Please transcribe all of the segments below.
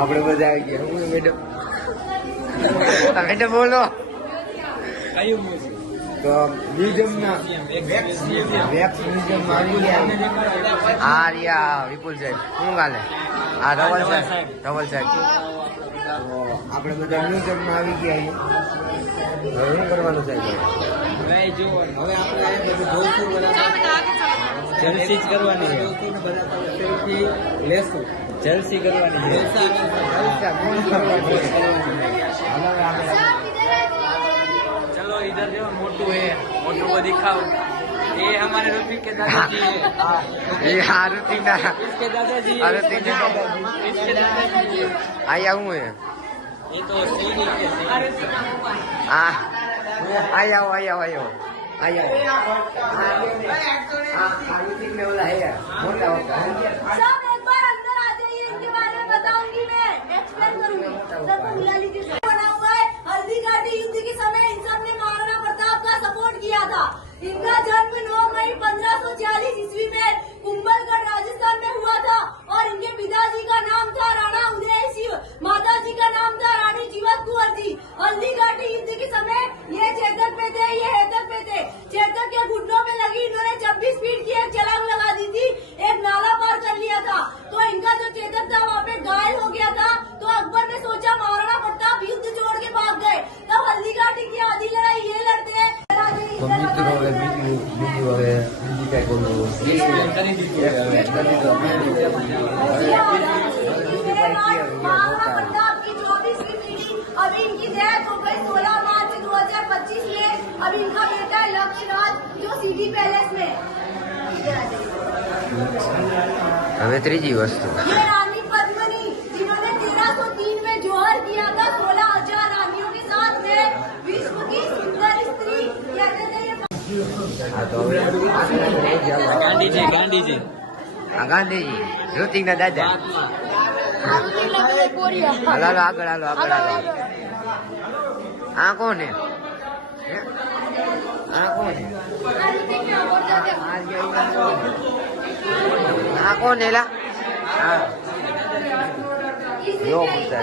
આપણે બધા આવી ગયા. હું મેડમ મેડમ બોલો. તો મ્યુઝિયમના વેક્સ મ્યુઝિયમમાં આવી ગયા. હા રિયા વિપુલ સાહેબ શું ગાલે? હા ધવલ સાહેબ. તો આપણે બધા મ્યુઝિયમમાં આવી ગયા. હવે શું કરવાનું સાહેબ? હવે આપણે બધું જોઈશું, જલસી જ કરવાની છે. લેશું જલસી કરવાની છે. चलो इधर जो मोटू है, मोटू को दिखाओ. ये हमारे ऋतिक के दादाजी है. ये हाँ ऋतिक ना इसके दादाजी है. ऋतिक के इसके दादाजी है. आया हूँ मैं. ये तो सीधी के हाँ आया ऋतिक में बोला है मोटा होता है. सब एक बार अंदर आ जाइए, इनके बारे में बताऊंगी, मैं एक्सप्लेन करूंगी. सबको बुला लीजिए. बना हुआ है हल्दी घाटी युद्ध के समय इन सब ने महाराणा प्रताप का सपोर्ट किया था. इनका जन्म 9 मई 1546 ईस्वी में कुंभलगढ़ राजस्थान में हुआ था और इनके पिताजी का नाम था राणा उदय सिंह, माताजी का नाम था रानी जीवत कुंवर जी. हल्दी घाटी युद्ध के समय ये चेतक पे थे, ये हेतक पे थे. चेतक के घुटनों में लगी इन्होंने 26 फीट की एक छलांग लगा दी थी, एक नाला पार कर लिया था. तो इनका जो चेतक था वहाँ पे घायल हो गया था. तो अकबर ने सोचा महाराणा प्रताप युद्ध छोड़ के भाग गए. तब हल्दी घाटी की आधी लड़ाई ये लड़ते हैं. महाराणा प्रताप की 24वीं पीढ़ी अभी इनकी डेथ हो गई 16 मार्च 2025 में. अभी इनका बेटा है लक्ष्य राज जो सिटी पैलेस में. હવે ત્રીજી વસ્તુ ये रानी पद्मिनी जिन्होंने 1303 में जोहर किया था 16,000 रानियों के साथ में. विश्व की सुंदर स्त्री कहते थे ये. આ તો હવે गांधी जी આ ગાંધીજી ઋતિક ના દાદા. હાલો આગળ આ કોણ હે? આ કોણ હે? આ કોણ હેલા? હા યો મુસ્તા.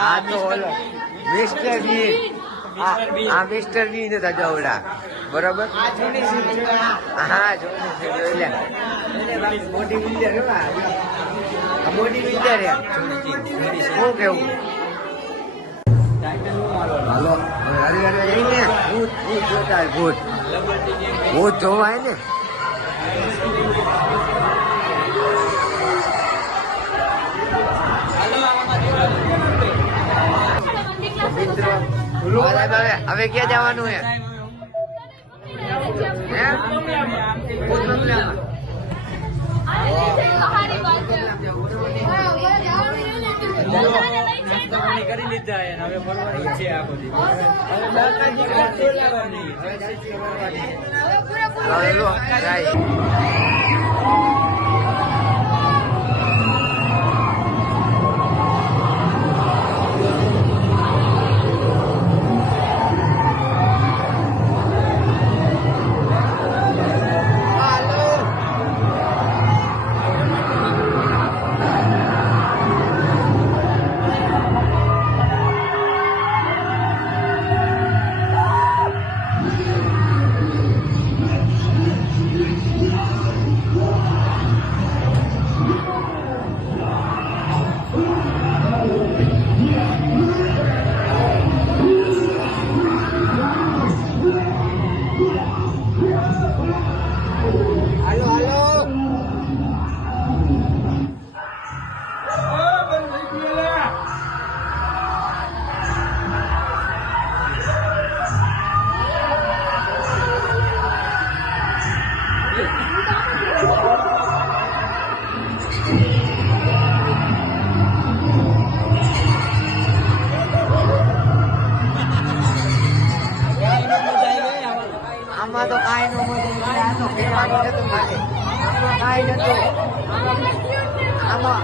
આ તો ઓલો મિસ્ટર બીન. આ મિસ્ટર બીન હતા જવડા. બરોબર. હા મોટી બિલ્ડર મોટી બિલ્ડર એમ શું કેવું? હાલો જઈને ભૂત જોતા ભૂત જોવાય ને. મિત્રો હવે ક્યાં જવાનું હે? કરી લીધા હવે ફરવાની છે આ બધી. આમાં તો કાંઈ નો કાંઈ નતું. આમાં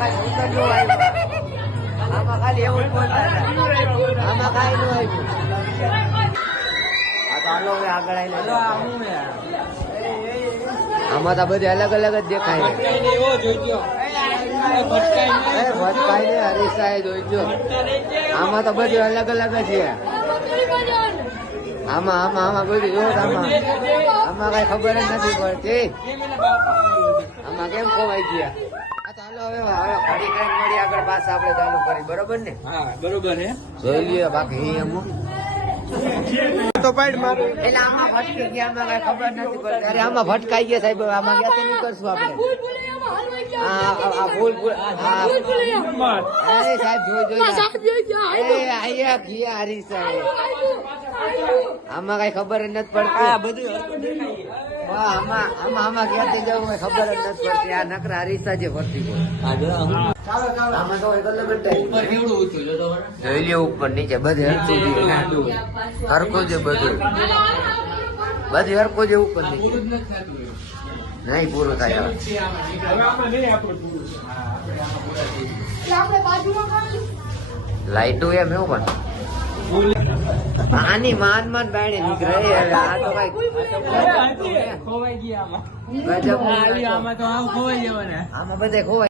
કાંઈ ઉત્તર નો આવ્યો. આમાં ખાલી એવું જ બોલતા હતા. આમાં કાંઈ નો આવ્યું. આ તો હાલો હવે આગળ આવીને આમાં તો બધી અલગ અલગ જ દેખાય છે. ભટકાઈને એવો જોઈજો ભટકાઈને એ ભટકાઈ ને હરીસાએ જોઈજો. આમાં તો બધું અલગ અલગ જ છે. આમાં આમાં આમાં બધું જો આમાં આમાં કઈ ખબર જ નથી પડતી. આમાં કેમ ખોવાઈ ગયા? ચાલો હવે હવે ઘડી કરીને મળી આગળ પાછા આપણે ચાલુ કરી બરોબર ને? હા બરોબર હે જોઈ લઈએ બાકી અમુક તો પાડ મારું એટલે આમાં ભટકી ગયા આમાં કઈ ખબર નથી પડતી. અરે આમાં ભટકાઈ ગયા સાહેબ આમાં ગયા તો નહીં કરશું આપણે. આ ફૂલ ફૂલ સાહેબ જોઈ એ આયા ગયા હરીસા આમાં કઈ ખબર જ નથી પડતી. વાહ, આમાં આમાં આમાં ક્યાંથી જવું કઈ ખબર જ નથી પડતી. આ નકરા હરીસા જે ભરતી આમાં તો એક અલગ જ type. જોઈ લે ઉપર નીચે બધે હરખું છે હરખું છે બધું હરખું છે ઉપર નીચે નહીં પૂરું થાય હવે. લાઈટું એમ એવું પણ આની માન માન બાયણે નીકળે હવે. આ તો કઈ ખોવાઈ ગયા આમાં ગજબ આમાં તો આવું ખોવાઈ જવાના આમાં બધે ખોવાય.